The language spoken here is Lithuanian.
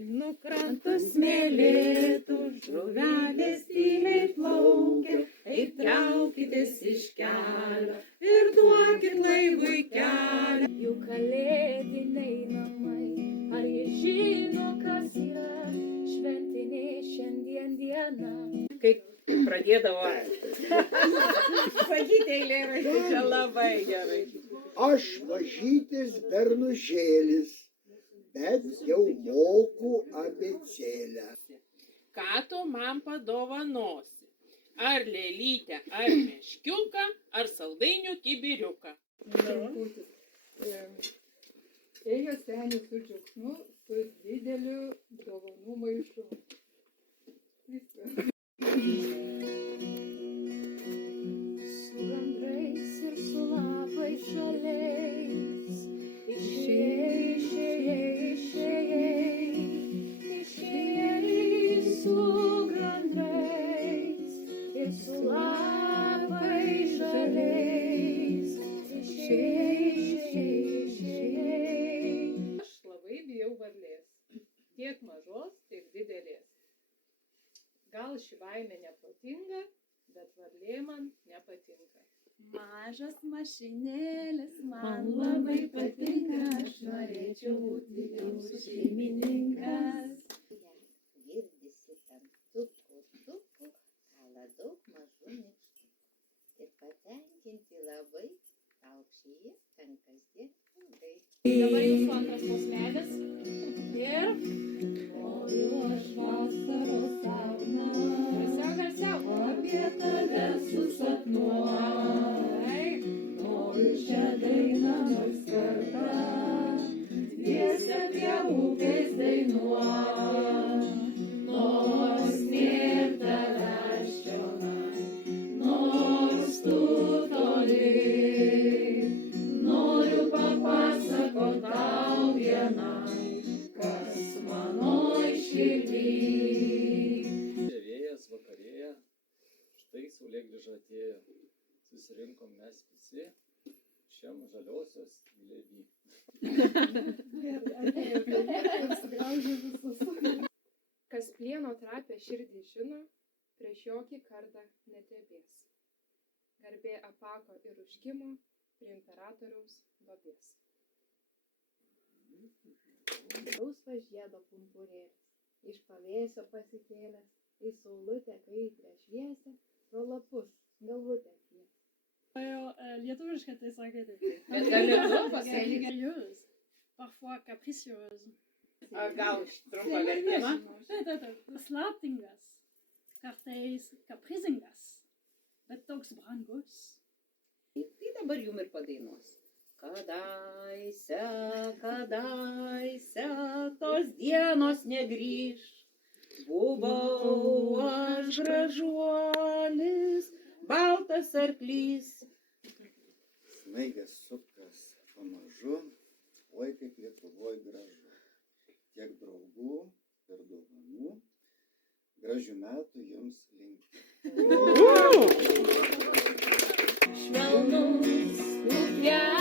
Nu krantus smėlėtų, žuvelės tyliai plaukia, eik traukitės iš kelio ir duokit laivui kelią. Jų kalėdiniai namai, ar jie žino, kas yra šventinė šiandien diena? Kaip pradėdavo sakyti eilėraštį, čia labai gerai. Aš mažytis bernužėlis, bet jau moku abėcėlę. Ką tu man padovanosi? Ar lėlytę, ar meškiuką, ar saldainių kibiriuką? Ėjo senis su džiaugsmu, su dideliu dovanų maišu. Viskas. Su gandrais ir su lapais žaliais, išėjai su gandrais ir su lapais žaliais, išėjai. Aš labai bijau varlės. Tiek mažos, tiek didelės. Gal ši baimė neprotinga, bet varlė man nepatinka. Mažas mašinėlis man labai patinka, aš norėčiau būti jūsų šeimininkas. Girdisi ten tuku, kala daug mažų nykštukų. Ir patenkinti labai, aukščiai ten kasdien ilgai. Dabar jūsų antras posmelis. Ir noriu aš vasaros sauna, garsiau, apie tave susapnuoti. Noriu šią dainą nors kartą, dviese prie upės dainuoti. Nors nėr tavęs čionai, nors tu toli, noriu papasakot tau vienai, kas manoj širdį. Vėjas vakarėja, štai saulėgrįža atėjo, susirinkom mes visi šiam žaliosios glėby. Kas plieno trapę širdį žino, prieš jokį kardą nedrebės. Garbė apako ir užkimo prie imperatoriaus duobės. Rausvas žiedo pumpurėlis, iš pavėsio pasikėlęs, į saulutę kaitrę šviesę, pro lapus galvutę kvies. Lietuviškai tai sakė taip. Bet gali tu pasakyti. Curieuse, parfois capricieuse. Gal trumpą vertimą? Taip, slaptingas, kartais kaprizingas, bet toks brangus. Tai dabar jum ir padainuos. Kadaise, kadaise, tos dienos negrįž. Buvau aš gražuolis, baltas arklys. Snaigės sukas pamažu, oi kaip Lietuvoj gražu. Tiek draugų ir dovanų, gražių metų jums linkiu. Švelnus upeliai.